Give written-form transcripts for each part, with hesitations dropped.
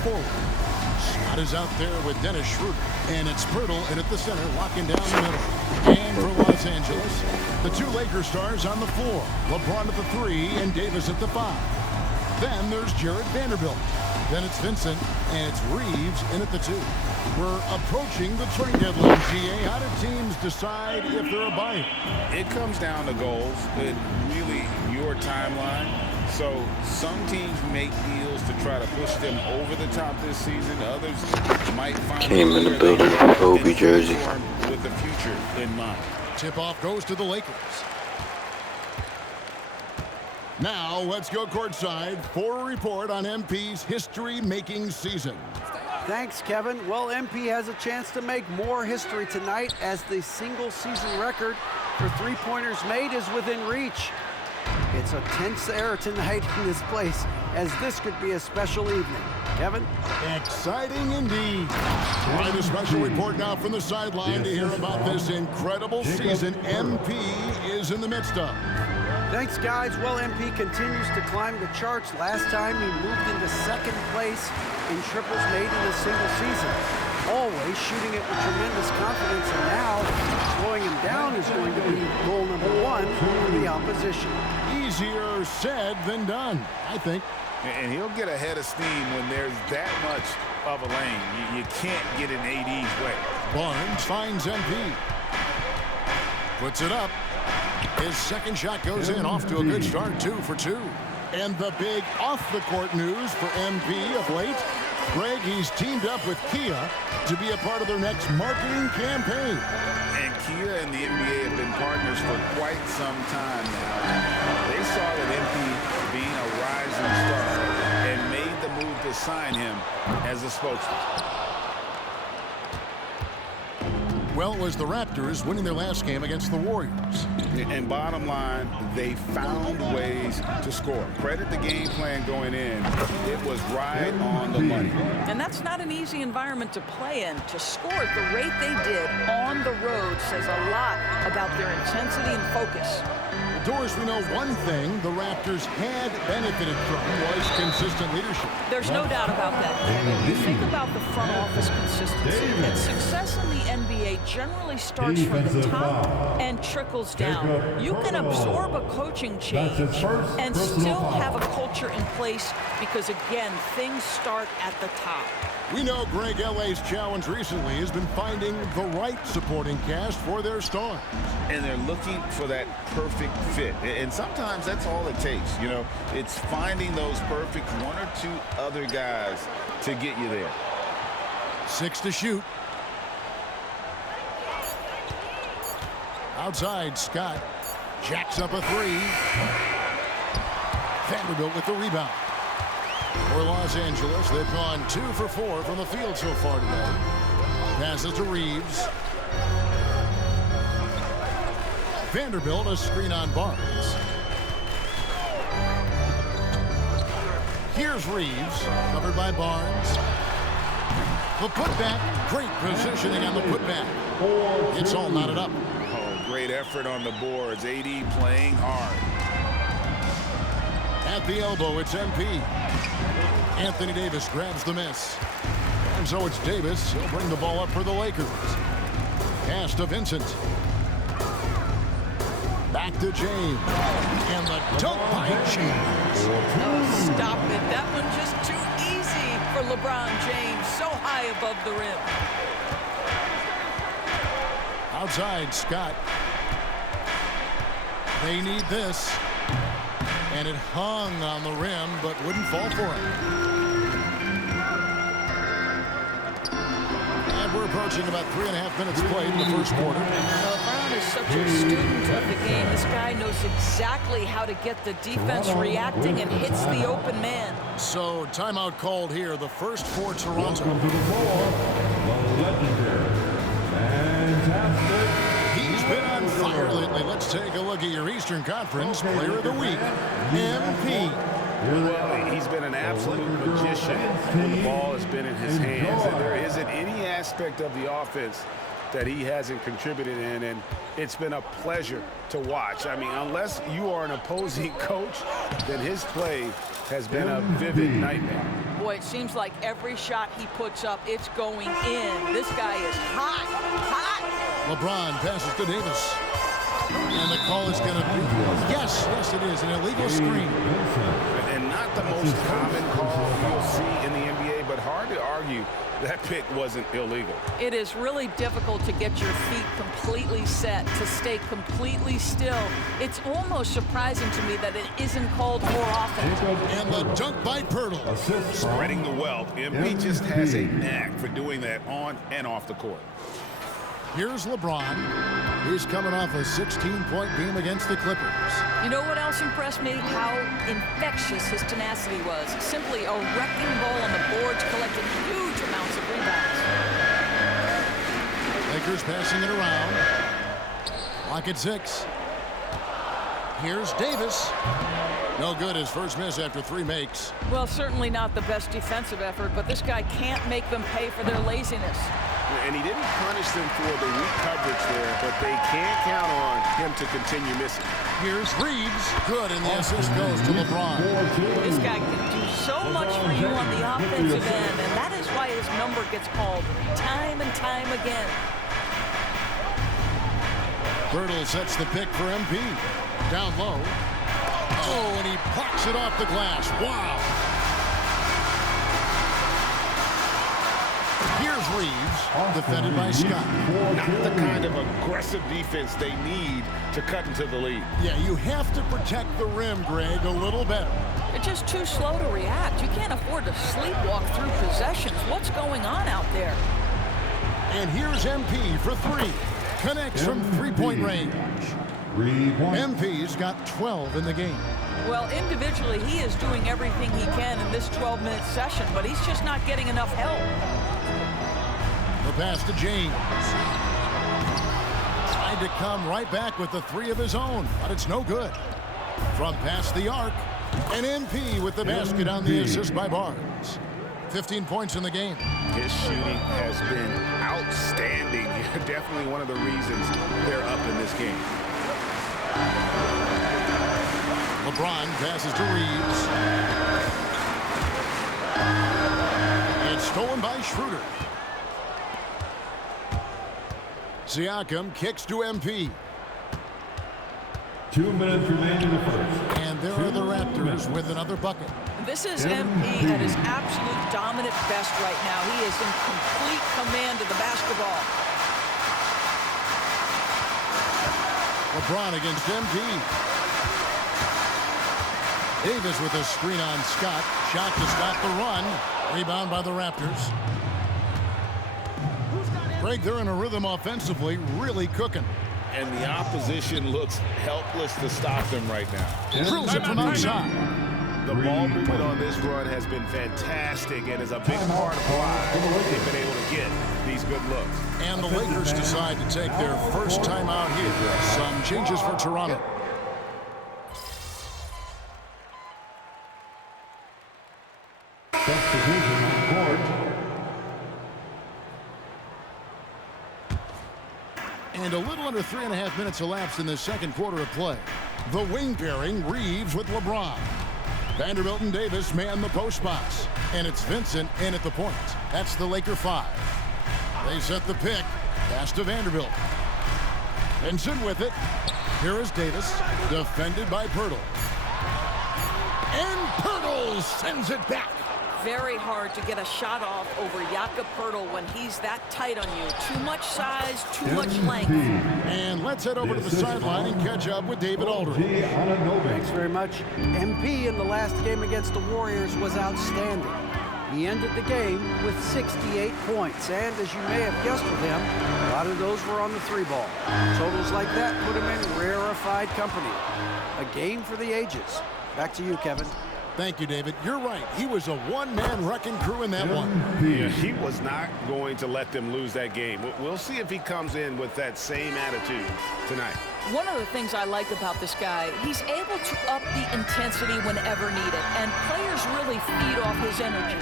forward. Scott is out there with Dennis Schroeder. And it's Pirtle in at the center, locking down the middle. And for Los Angeles, the two Lakers stars on the floor. LeBron at the 3 and Davis at the 5. Then there's Jared Vanderbilt. Then it's Vincent, and it's Reeves in at the 2. We're approaching the trade deadline, GA. How do teams decide if they're a buyer? It comes down to goals, and really your timeline. So some teams make deals to try to push them over the top this season. Others might find came in the building with the Kobe jersey with the future in mind. Tip-off goes to the Lakers. Now let's go courtside for a report on MP's history-making season. Thanks, Kevin. Well, MP has a chance to make more history tonight as the single-season record for three-pointers made is within reach. It's a tense era tonight in this place, as this could be a special evening. Kevin? Exciting indeed. Quite a special report now from the sideline to hear about this incredible season MP is in the midst of. Thanks, guys. Well, MP continues to climb the charts. Last time he moved into second place in triples made in a single season. Always shooting it with tremendous confidence, and now slowing him down is going to be goal number 1 for the opposition. Easier said than done, I think. And he'll get a head of steam when there's that much of a lane. You can't get in AD's way. Barnes finds MP. Puts it up. His second shot goes in, off to a good start, 2 for 2. And the big off-the-court news for MP of late, Greg, he's teamed up with Kia to be a part of their next marketing campaign. And Kia and the NBA have been partners for quite some time now. They saw that MP being a rising star and made the move to sign him as a spokesman. Well, it was the Raptors winning their last game against the Warriors. And bottom line, they found ways to score. Credit the game plan going in. It was right on the money. And that's not an easy environment to play in. To score at the rate they did on the road says a lot about their intensity and focus. Doris, we know one thing the Raptors had benefited from was consistent leadership. There's no doubt about that, Kevin. You think about the front office consistency, and success in the NBA generally starts from the top and trickles down. You can absorb a coaching change and still have a culture in place because, again, things start at the top. We know Greg LA's challenge recently has been finding the right supporting cast for their stars. And they're looking for that perfect fit. And sometimes that's all it takes. You know, it's finding those perfect 1 or 2 other guys to get you there. 6 to shoot. Outside, Scott jacks up a 3. Vanderbilt with the rebound. For Los Angeles, they've gone 2 for 4 from the field so far today. Passes to Reeves. Vanderbilt, a screen on Barnes. Here's Reeves, covered by Barnes. The putback, great positioning on the putback. It's all knotted up. Oh, great effort on the boards. AD playing hard. At the elbow, it's MP. Anthony Davis grabs the miss. And so it's Davis. He'll bring the ball up for the Lakers. Pass to Vincent. Back to James. And the dunk by James. Oh, stop it. That one's just too easy for LeBron James. So high above the rim. Outside, Scott. They need this. And it hung on the rim, but wouldn't fall for it. And we're approaching about 3.5 minutes played in the first quarter. LeBron is such a student of the game. This guy knows exactly how to get the defense reacting and hits the open man. So, timeout called here. The first for Toronto. Welcome to the floor, the legendary, fantastic. He's been on fire lately. Let's take a look at your Eastern Conference Player of the Week, MP. Well, he's been an absolute magician when the ball has been in his hands. And there isn't any aspect of the offense that he hasn't contributed in, and it's been a pleasure to watch. I mean, unless you are an opposing coach, then his play has been a vivid nightmare. Boy, it seems like every shot he puts up, it's going in. This guy is hot, hot. LeBron passes to Davis. And the call is going to be, yes, it is, an illegal screen. And not the most common call you'll see in the NBA, but hard to argue that pick wasn't illegal. It is really difficult to get your feet completely set, to stay completely still. It's almost surprising to me that it isn't called more often. And the dunk by Pirtle. Spreading the wealth. MP just has a knack for doing that on and off the court. Here's LeBron. He's coming off a 16-point game against the Clippers. You know what else impressed me? How infectious his tenacity was. Simply a wrecking ball on the boards, collecting huge amounts of rebounds. Lakers passing it around. Lock at 6. Here's Davis. No good, his first miss after 3 makes. Well, certainly not the best defensive effort, but this guy can't make them pay for their laziness. And he didn't punish them for the weak coverage there, but they can't count on him to continue missing. Here's Reeves. Good, and the assist goes to LeBron. This guy can do so much for you on the offensive end, and that is why his number gets called time and time again. Pirtle sets the pick for MP. Down low. Oh, and he plucks it off the glass. Wow. Here's Reeves, defended by Scott. Not the kind of aggressive defense they need to cut into the lead. Yeah, you have to protect the rim, Greg, a little better. They're just too slow to react. You can't afford to sleepwalk through possessions. What's going on out there? And here's MP for 3. Connects from 3-point range. 3 points. MP's got 12 in the game. Well, individually, he is doing everything he can in this 12-minute session, but he's just not getting enough help. The pass to James. Tried to come right back with the 3 of his own, but it's no good. From past the arc, and MP with the basket on the assist by Barnes. 15 points in the game. His shooting has been outstanding. Definitely one of the reasons they're up in this game. LeBron passes to Reeves. It's stolen by Schroeder. Siakam kicks to MP. 2 minutes remain in the first. And there are the Raptors with another bucket. This is MP at his absolute dominant best right now. He is in complete command of the basketball. LeBron against MP. Davis with a screen on Scott. Shot to stop the run. Rebound by the Raptors. Greg, they're in a rhythm offensively, really cooking. And the opposition looks helpless to stop them right now. Drills it from outside. The ball movement on this run has been fantastic and is a big part of why they've been able to get these good looks. And the Lakers decide to take their first time out here. Some changes for Toronto. Substitution on court. And a little under 3.5 minutes elapsed in the second quarter of play. The wing pairing, Reeves with LeBron. Vanderbilt and Davis man the post spots. And it's Vincent in at the point. That's the Laker 5. They set the pick. Pass to Vanderbilt. Vincent with it. Here is Davis. Defended by Pirtle. And Pirtle sends it back. Very hard to get a shot off over Jakob Pirtle when he's that tight on you. Too much size, too much length. And let's head over to the sideline and catch up with David Aldridge. Thanks very much. MP in the last game against the Warriors was outstanding. He ended the game with 68 points, and as you may have guessed with him, a lot of those were on the 3-ball. Totals like that put him in rarefied company. A game for the ages. Back to you, Kevin. Thank you, David. You're right. He was a one-man wrecking crew in that one. Yeah, he was not going to let them lose that game. We'll see if he comes in with that same attitude tonight. One of the things I like about this guy, he's able to up the intensity whenever needed, and players really feed off his energy.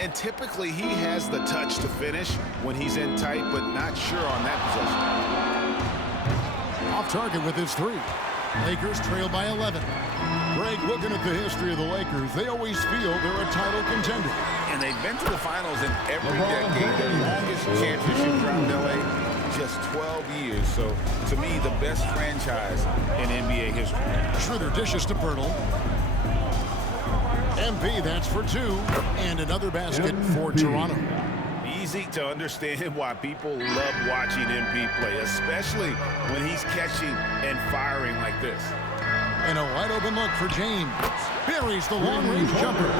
And typically he has the touch to finish when he's in tight, but not sure on that possession. Off target with his 3. Lakers trail by 11. Greg, looking at the history of the Lakers, they always feel they're a title contender. And they've been to the finals in every decade. Their longest championship around LA, just 12 years. So, to me, the best franchise in NBA history. Schroeder dishes to Pirtle. MP, that's for 2. And another basket for Toronto. Easy to understand why people love watching MP play, especially when he's catching and firing like this. And a wide open look for James. Buries the long-range jumper.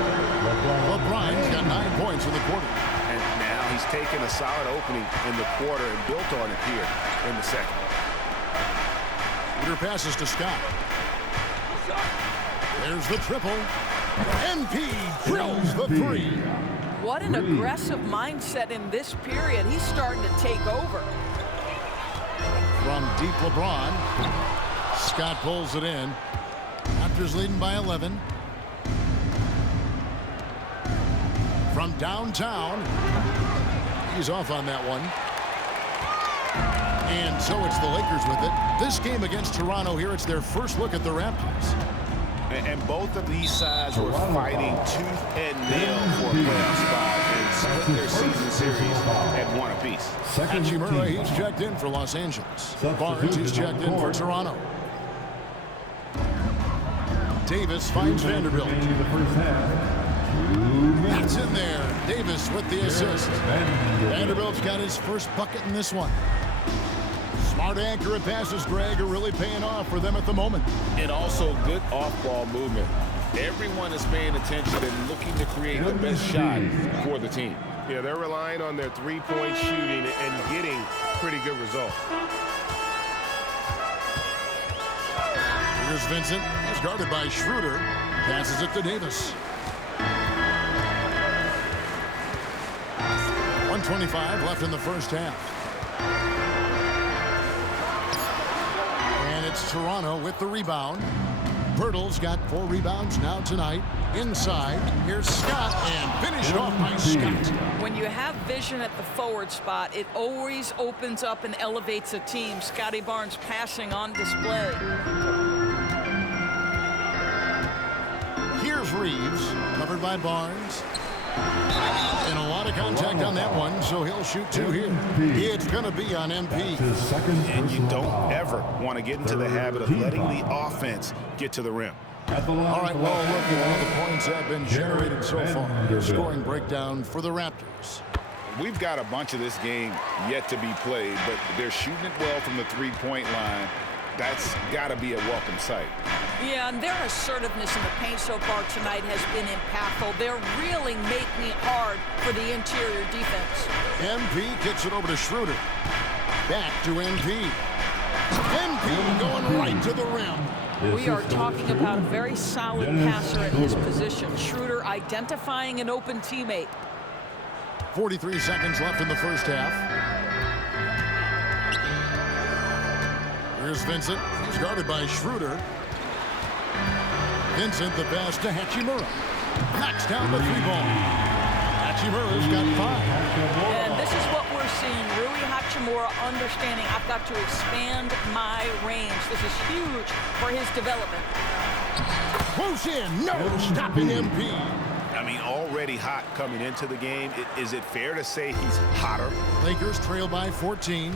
LeBron's got 9 points in the quarter. And now he's taken a solid opening in the quarter and built on it here in the second. Peter passes to Scott. There's the triple. MP drills the 3. What an aggressive mindset in this period. He's starting to take over. From deep LeBron. Scott pulls it in. Raptors leading by 11. From downtown. He's off on that one. And so it's the Lakers with it. This game against Toronto here, it's their first look at the Raptors. And both of these sides were fighting tooth and nail for a playoff spot and split their season series at 1 apiece. Hachimura, he's checked in for Los Angeles. Barnes, he's checked in for Toronto. Davis finds Vanderbilt. That's in there. Davis with the assist. Vanderbilt's got his first bucket in this one. Smart, accurate passes, Greg, are really paying off for them at the moment. And also good off-ball movement. Everyone is paying attention and looking to create the best shot for the team. Yeah, they're relying on their three-point shooting and getting pretty good results. Here's Vincent. He's guarded by Schroeder. Passes it to Davis. 1:25 left in the first half. And it's Toronto with the rebound. Pirtle's got 4 rebounds now tonight. Inside, here's Scott, and finished off by Scott. When you have vision at the forward spot, it always opens up and elevates a team. Scotty Barnes passing on display. Here's Reeves, covered by Barnes. And a lot of contact on that one, so he'll shoot 2 here. It's going to be on MP. And you don't ever want to get into the habit of letting the offense get to the rim. All right, well, look at all the points that have been generated so far. Your scoring breakdown for the Raptors. We've got a bunch of this game yet to be played, but they're shooting it well from the three-point line. That's got to be a welcome sight. Yeah, and their assertiveness in the paint so far tonight has been impactful. They're really making it hard for the interior defense. MP gets it over to Schroeder. Back to MP. MP going right to the rim. We are talking about a very solid passer at his position. Schroeder identifying an open teammate. 43 seconds left in the first half. Here's Vincent. He's guarded by Schroeder. Vincent, the pass to Hachimura. Knocks down the 3-ball. Hachimura's got 5. And this is what we're seeing. Rui Hachimura understanding I've got to expand my range. This is huge for his development. Close in. No stopping MP. I mean, already hot coming into the game. Is it fair to say he's hotter? Lakers trail by 14.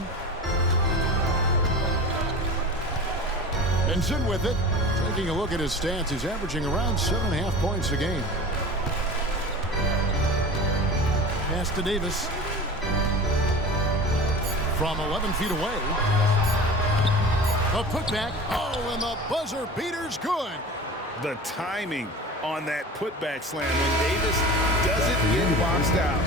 Vincent with it. Taking a look at his stats, he's averaging around 7.5 points a game. Pass to Davis. From 11 feet away. A putback. Oh, and the buzzer beater's good. The timing on that putback slam when Davis doesn't get boxed out.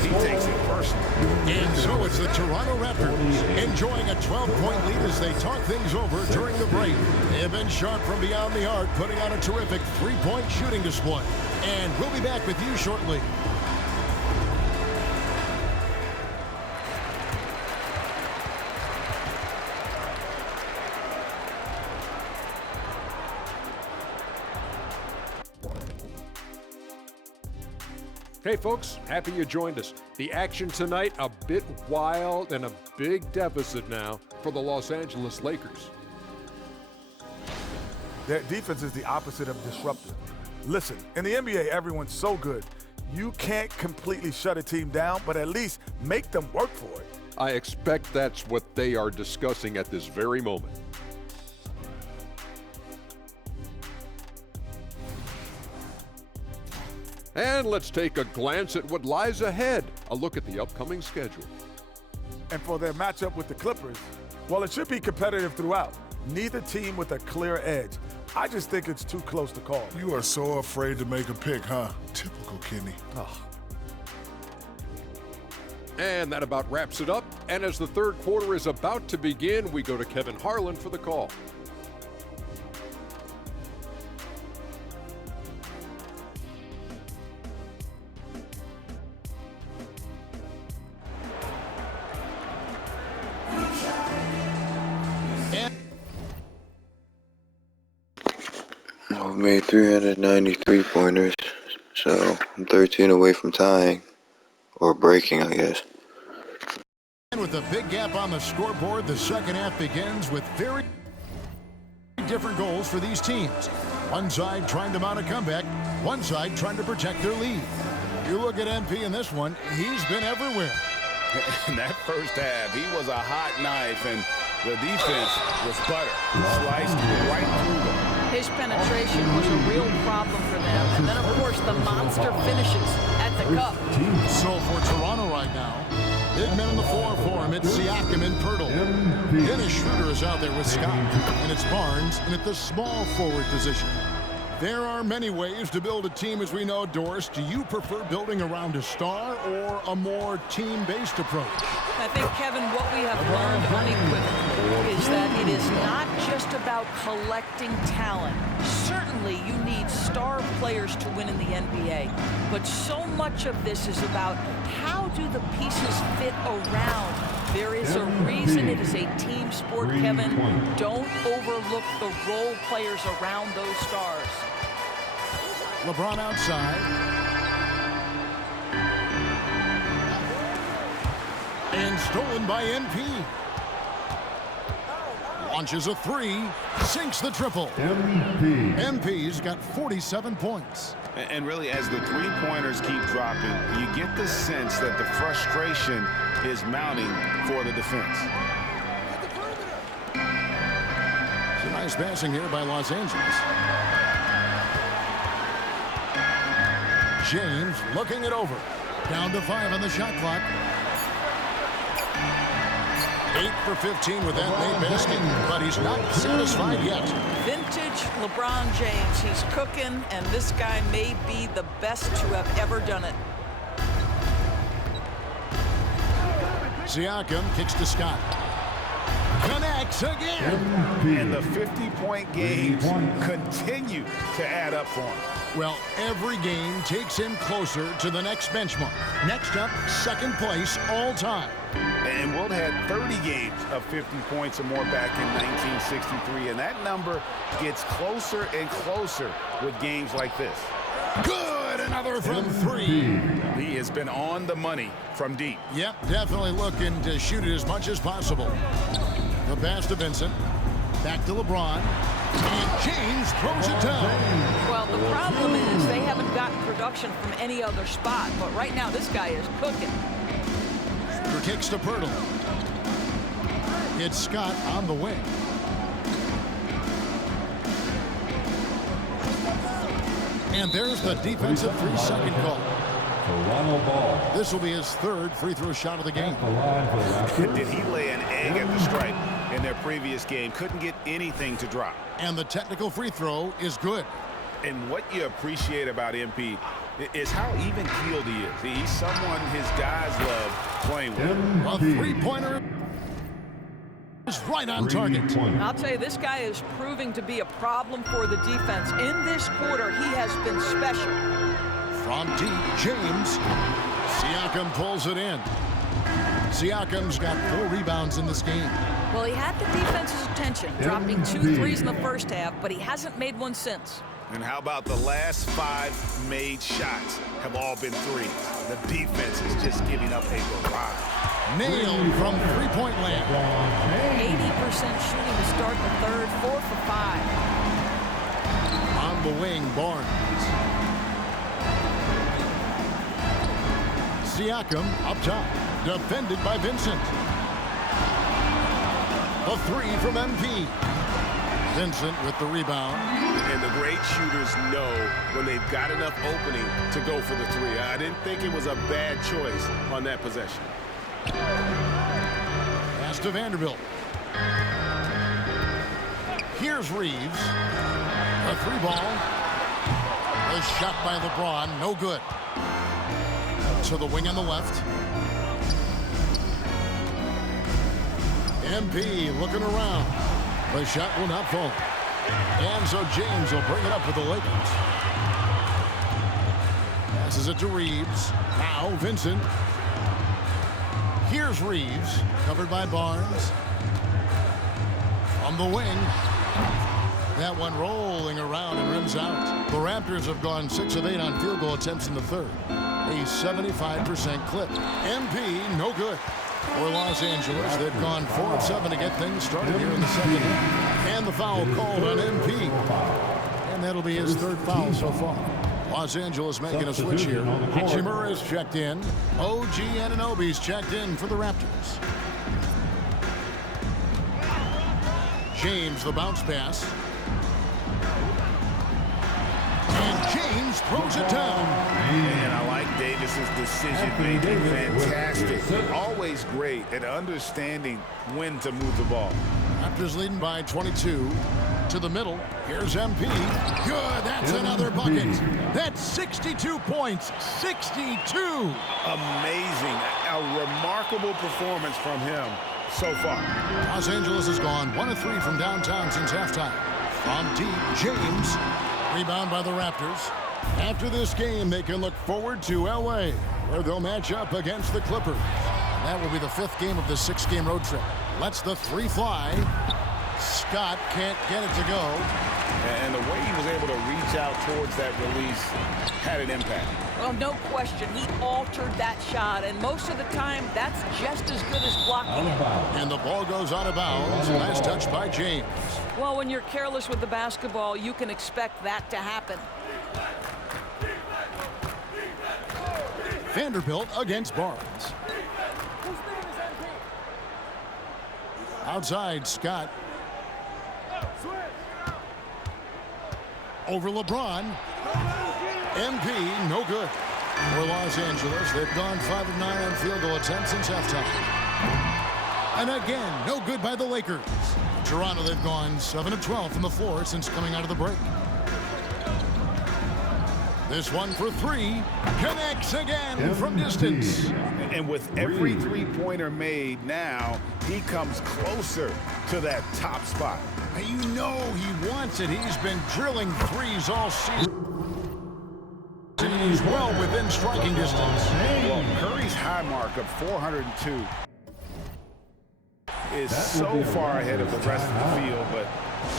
He takes it personally. And so it's the Toronto Raptors enjoying a 12-point lead as they talk things over during the break. They have been sharp from beyond the arc, putting on a terrific 3-point shooting display. And we'll be back with you shortly. Hey folks, happy you joined us. The action tonight a bit wild and a big deficit now for the Los Angeles Lakers. Their defense is the opposite of disruptive. Listen, in the NBA, everyone's so good. You can't completely shut a team down, but at least make them work for it. I expect that's what they are discussing at this very moment. And let's take a glance at what lies ahead. A look at the upcoming schedule. And for their matchup with the Clippers, well, it should be competitive throughout. Neither team with a clear edge. I just think it's too close to call. You are so afraid to make a pick, huh? Typical Kenny. Oh. And that about wraps it up. And as the third quarter is about to begin, we go to Kevin Harlan for the call. I've made 393 pointers, so I'm 13 away from tying, or breaking, I guess. And with a big gap on the scoreboard, the second half begins with very different goals for these teams. One side trying to mount a comeback, one side trying to protect their lead. You look at MP in this one, he's been everywhere. In that first half, he was a hot knife, and the defense was butter. Sliced right through them. His penetration was a real problem for them. And then, of course, the monster finishes at the cup. So for Toronto right now, big men in the floor for him. It's Siakam and Pirtle. Dennis Schroeder is out there with Scott. And it's Barnes in at the small forward position. There are many ways to build a team, as we know, Doris. Do you prefer building around a star or a more team-based approach? I think, Kevin, what we have learned unequivocally is that it is not just about collecting talent. Certainly, you need star players to win in the NBA. But so much of this is about how do the pieces fit around. There is a reason it is a team sport, Kevin. Don't overlook the role players around those stars. LeBron outside. And stolen by NP. Launches a three, sinks the triple. MP's got 47 points. And really, as the three-pointers keep dropping, you get the sense that the frustration is mounting for the defense. Some nice passing here by Los Angeles. James looking it over. Down to 5 on the shot clock. 8 for 15 with that made basket, but he's not satisfied yet. Vintage LeBron James. He's cooking, and this guy may be the best to have ever done it. Siakam kicks to Scott. Connects again. And the 50-point games continue to add up for him. Well, every game takes him closer to the next benchmark. Next up, second place all time. And Wilt had 30 games of 50 points or more back in 1963, and that number gets closer and closer with games like this. Good, another from 3. He has been on the money from deep. Yep, definitely looking to shoot it as much as possible. The pass to Vincent. Back to LeBron. And James throws it down. Well, the problem is they haven't gotten production from any other spot, but right now this guy is cooking. Schroeder kicks to Pirtle. It's Scott on the wing. And there's the defensive 3-second call. Toronto ball. This will be his third free throw shot of the game. Did he lay an egg at the stripe in their previous game? Couldn't get anything to drop. And the technical free throw is good. And what you appreciate about MP is how even-keeled he is. He's someone his guys love playing with. A three-pointer is right on target. I'll tell you, this guy is proving to be a problem for the defense. In this quarter, he has been special. From deep, James. Siakam pulls it in. Siakam's got 4 rebounds in this game. Well, he had the defense's attention, dropping 2 threes in the first half, but he hasn't made one since. And how about the last 5 made shots have all been threes? The defense is just giving up a barrage. Nailed from three-point land. 80% shooting to start the third, 4 for 5. the wing, Barnes. Siakam up top, defended by Vincent. A three from MP. Vincent with the rebound. And the great shooters know when they've got enough opening to go for the three. I didn't think it was a bad choice on that possession. Pass to Vanderbilt. Here's Reeves. A three ball. A shot by LeBron, no good. To the wing on the left. MP looking around. The shot will not fall. And so James will bring it up for the Lakers. Passes it to Reeves. Now Vincent. Here's Reeves, covered by Barnes. On the wing. That one rolling around and rims out. The Raptors have gone 6 of 8 on field goal attempts in the third. A 75% clip. MP, no good. For Los Angeles, they've gone 4 of 7 to get things started here in the second half. And the foul called on MP. And that'll be his third foul so far. Los Angeles making a switch here. Hachimura's checked in. OG Anunoby's checked in for the Raptors. James, the bounce pass. And James throws it down. And I like Davis's decision-making. Fantastic. Always great at understanding when to move the ball. Raptors leading by 22. To the middle. Here's MP. Good. That's another bucket. That's 62 points. 62. Amazing. A remarkable performance from him so far. Los Angeles has gone 1 of 3 from downtown since halftime. From deep, James. Rebound by the Raptors. After this game, they can look forward to LA, where they'll match up against the Clippers. That will be the 5th game of the 6-game road trip. Lets the three fly. Scott can't get it to go. And the way he was able to reach out towards that release had an impact. Well, no question. He altered that shot, and most of the time, that's just as good as blocking it. And the ball goes out of bounds. Last touch by James. Well, when you're careless with the basketball, you can expect that to happen. Vanderbilt against Barnes. Outside, Scott. Over LeBron. MP, no good. For Los Angeles, they've gone 5 of 9 on field goal attempts since halftime. And again, no good by the Lakers. Toronto, they've gone 7 of 12 from the floor since coming out of the break. This one for 3. Connects again from distance. And with every three-pointer made now, he comes closer to that top spot. You know he wants it. He's been drilling threes all season. And he's well within striking distance. Well, Curry's high mark of 402 is so far ahead of the rest of the field, but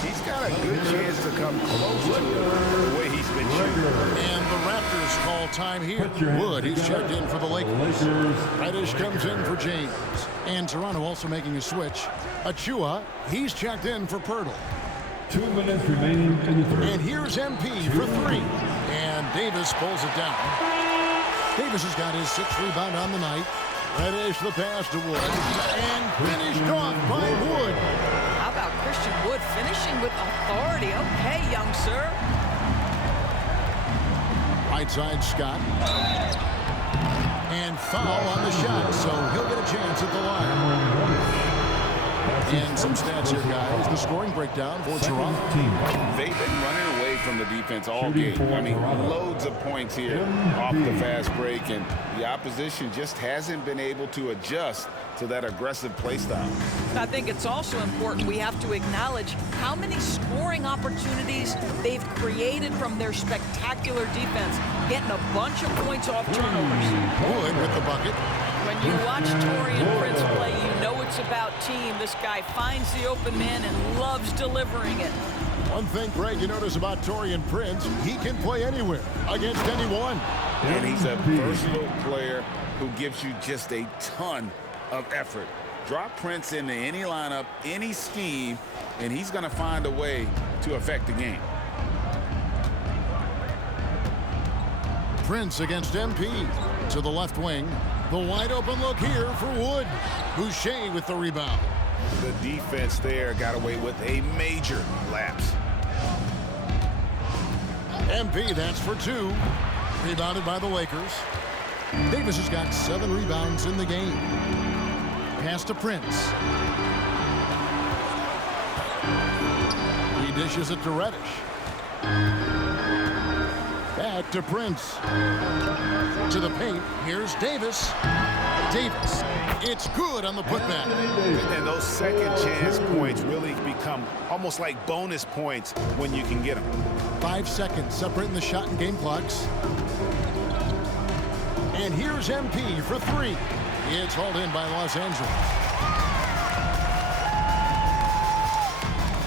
he's got a good chance to come close to it the way he's been shooting. And the Raptors call time here. Wood, he's checked in for the Lakers. Reddish comes in for James. And Toronto also making a switch. Achua, he's checked in for Pirtle. 2 minutes remaining in the third. And here's MP for 3. And Davis pulls it down. Davis has got his 6th rebound on the night. Reddish the pass to Wood. And finished off by Wood. How about Christian Wood finishing with authority? Okay, young sir. Right side, Scott. And foul on the shot, so he'll get a chance at the line. And some stats here, guys. The scoring breakdown for Toronto. They've been running away from the defense all game. I mean, loads of points here off the fast break, and the opposition just hasn't been able to adjust to that aggressive play style. I think it's also important we have to acknowledge how many scoring opportunities they've created from their spectacular defense, getting a bunch of points off turnovers. Wood with the bucket. When you watch Taurean Prince play, you know it's about team. This guy finds the open man and loves delivering it. One thing, Greg, you notice about Taurean Prince, he can play anywhere against anyone. And he's a versatile player who gives you just a ton of effort. Drop Prince into any lineup, any scheme, and he's going to find a way to affect the game. Prince against MP. To the left wing. The wide open look here for Wood. Boucher with the rebound. The defense there got away with a major lapse. MP, that's for 2. Rebounded by the Lakers. Davis has got 7 rebounds in the game. Pass to Prince. He dishes it to Reddish. Back to Prince. To the paint. Here's Davis. Davis. It's good on the putback. And those second chance points really become almost like bonus points when you can get them. 5 seconds separating the shot and game clocks. And here's MP for 3. It's hauled in by Los Angeles.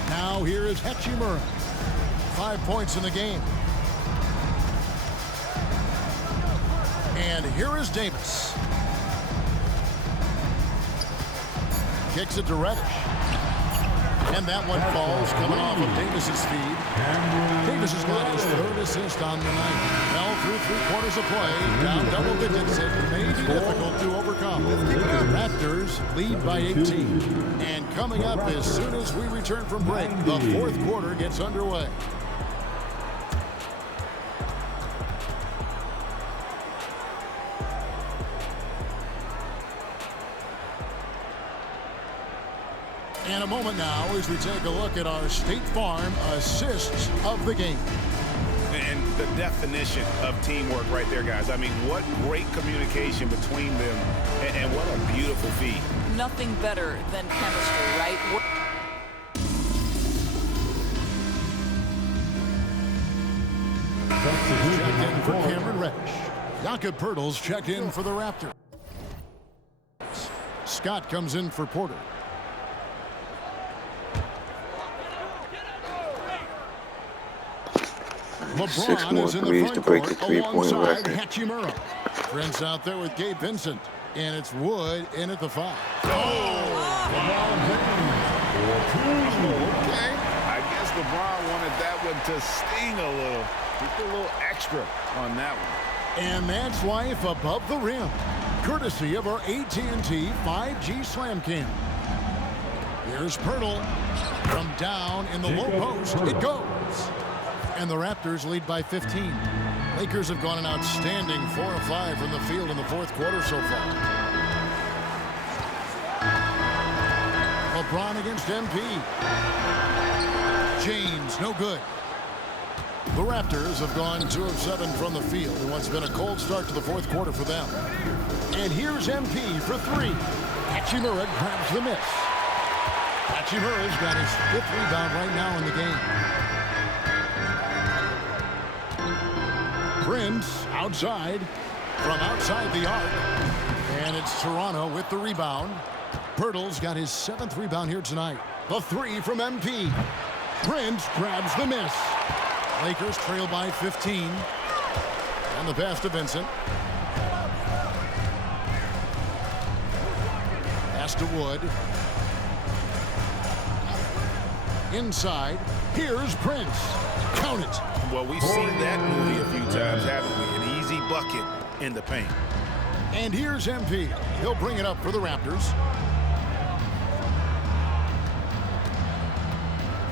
Now here is Hachimura. 5 points in the game. And here is Davis. Kicks it to Reddish. And that one falls coming off of Davis's feed. Davis has got his 3rd assist on the night. Well, through 3 quarters of play, down double digits, it may be difficult to overcome. Raptors lead by 18. And coming up as soon as we return from break, the 4th quarter gets underway. In a moment now as we take a look at our State Farm assists of the game. And the definition of teamwork right there, guys. I mean, what great communication between them, and what a beautiful feat. Nothing better than chemistry, right? Checked in for Cameron Reddish. Jakob Poeltl's checked in for the Raptors. Scott comes in for Porter. Six LeBron more is in the threes front to break the court three-point alongside record. Hachimura. Prince out there with Gabe Vincent. And it's Wood in at the 5. Okay. I guess LeBron wanted that one to sting a little. He put a little extra on that one. And that's life above the rim. Courtesy of our AT&T 5G Slam Cam. Here's Poeltl. From down in the low post. It goes. And the Raptors lead by 15. Lakers have gone an outstanding 4 of 5 from the field in the 4th quarter so far. LeBron against MP. James, no good. The Raptors have gone 2 of 7 from the field in what's been a cold start to the 4th quarter for them. And here's MP for 3. Hachimura grabs the miss. Hachimura's got his 5th rebound right now in the game. Prince outside, from outside the arc. And it's Toronto with the rebound. Poeltl's got his 7th rebound here tonight. The 3 from MP. Prince grabs the miss. Lakers trail by 15. And the pass to Vincent. Pass to Wood. Inside, here's Prince. Count it. Well, we've seen that movie a few times, haven't we? An easy bucket in the paint. And here's MP. He'll bring it up for the Raptors.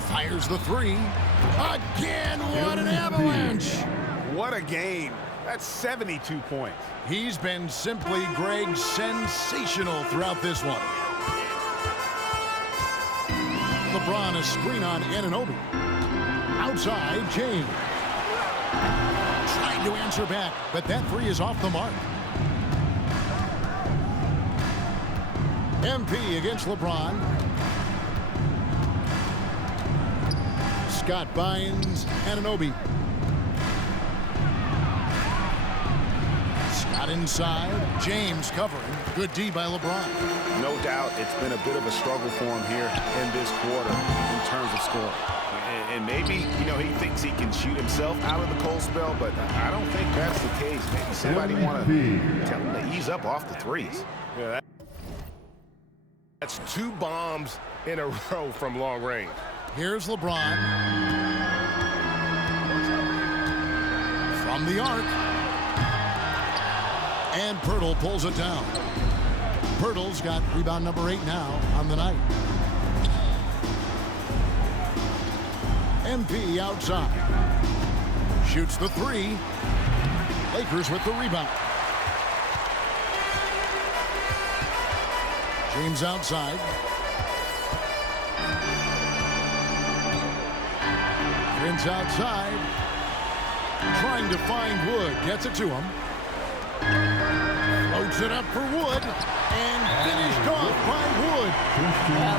Fires the 3. Again, what an avalanche. What a game. That's 72 points. He's been simply, Greg, sensational throughout this one. LeBron a screen on Anunoby. Outside, James. Trying to answer back, but that 3 is off the mark. MP against LeBron. Scott binds Anunoby. Scott inside. James covering. Good D by LeBron. No doubt it's been a bit of a struggle for him here in this quarter in terms of scoring. And maybe, you know, he thinks he can shoot himself out of the cold spell, but I don't think that's the case. Maybe somebody want to tell him to ease up off the 3s. Yeah, that's 2 bombs in a row from long range. Here's LeBron. From the arc. And Pirtle pulls it down. Pirtle's got rebound number 8 now on the night. MP outside. Shoots the 3. Lakers with the rebound. James outside. Prince outside. Trying to find Wood. Gets it to him. Floats it up for Wood. And finished off by Wood.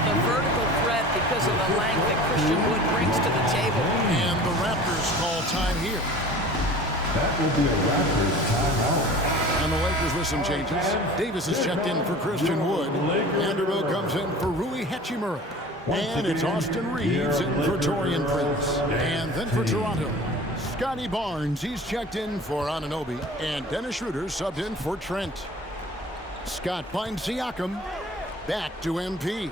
The vertical threat because of the length that Christian Wood brings to the table. And the Raptors call time here. That will be a Raptors timeout. And the Lakers with some changes. Davis is checked in for Christian Wood. Vanderbilt comes in for Rui Hachimura. And it's Austin Reeves in for Taurean Prince. And then for Toronto, Scotty Barnes. He's checked in for Anunoby. And Dennis Schroeder subbed in for Trent. Scott finds Siakam. Back to MP.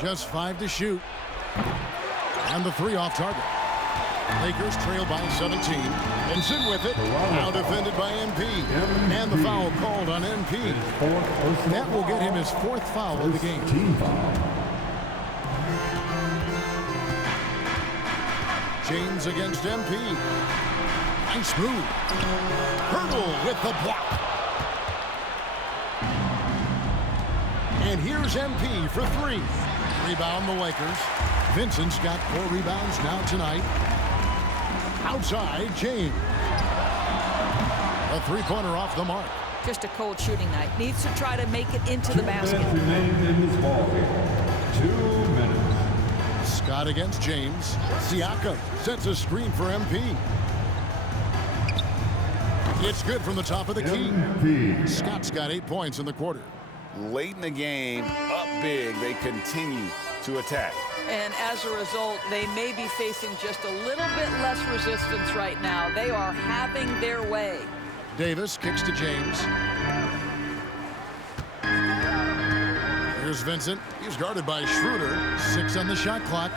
Just 5 to shoot. And the 3 off target. Lakers trail by 17. Benson with it. Now defended by MP. And the foul called on MP. That will get him his 4th foul of the game. James against MP. Nice move. Hurdle with the block. And here's MP for 3. Rebound the Lakers. Vincent's got 4 rebounds now tonight. Outside, James. A 3-pointer off the mark. Just a cold shooting night. Needs to try to make it into the basket. 2 minutes remain in this ballgame. 2 minutes. Scott against James. Siakam sets a screen for MP. It's good from the top of the key. MP. Scott's got 8 points in the quarter. Late in the game, up big, they continue to attack. And as a result, they may be facing just a little bit less resistance right now. They are having their way. Davis kicks to James. Here's Vincent. He's guarded by Schroeder. 6 on the shot clock.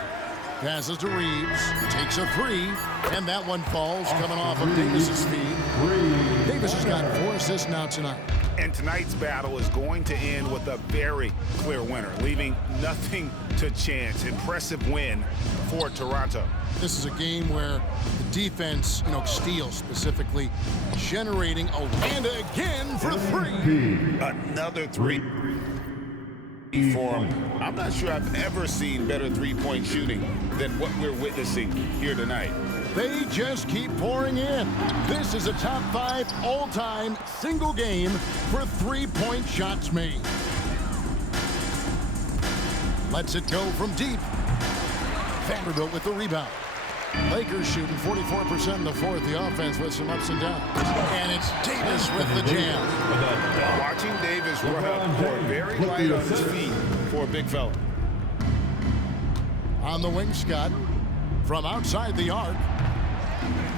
Passes to Reeves. Takes a 3. And that one falls coming off of Davis's feed. Davis has got 4 assists now tonight. And tonight's battle is going to end with a very clear winner, leaving nothing to chance. Impressive win for Toronto. This is a game where the defense, steals specifically, generating a and again for 3. Another 3 for him. I'm not sure I've ever seen better 3-point shooting than what we're witnessing here tonight. They just keep pouring in. This is a top 5 all-time single game for 3-point shots made. Lets it go from deep. Vanderbilt with the rebound. Lakers shooting 44% in the 4th. The offense with some ups and downs. And it's Davis with the jam. Watching Davis run up court, very light on his feet for a big fella. On the wing, Scott. From outside the arc.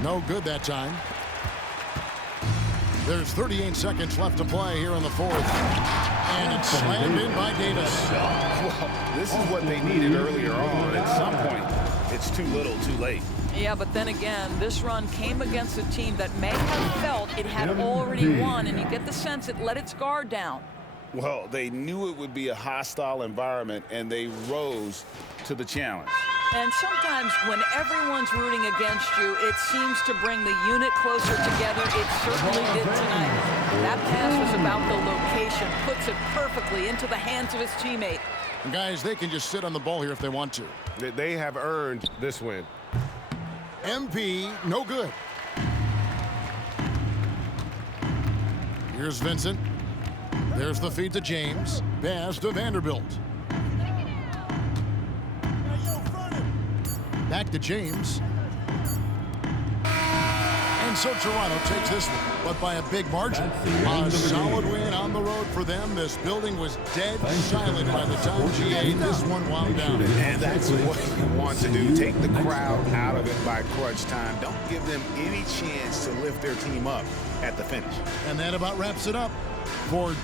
No good that time. There's 38 seconds left to play here in the 4th. And it's slammed in by Davis. Well, this is what they needed earlier on. At some point, it's too little, too late. Yeah, but then again, this run came against a team that may have felt it had already won, and you get the sense it let its guard down. Well, they knew it would be a hostile environment, and they rose to the challenge. And sometimes when everyone's rooting against you, it seems to bring the unit closer together. It certainly did tonight. That pass was about the location, puts it perfectly into the hands of his teammate. And guys, they can just sit on the ball here if they want to. They have earned this win. MP, no good. Here's Vincent. There's the feed to James. Pass to Vanderbilt. Back to James. And so Toronto takes this one, but by a big margin. A solid win on the road for them. This building was dead silent by the time GA this one wound down. And that's what you want to do. Take the crowd out of it by crunch time. Don't give them any chance to lift their team up at the finish. And that about wraps it up for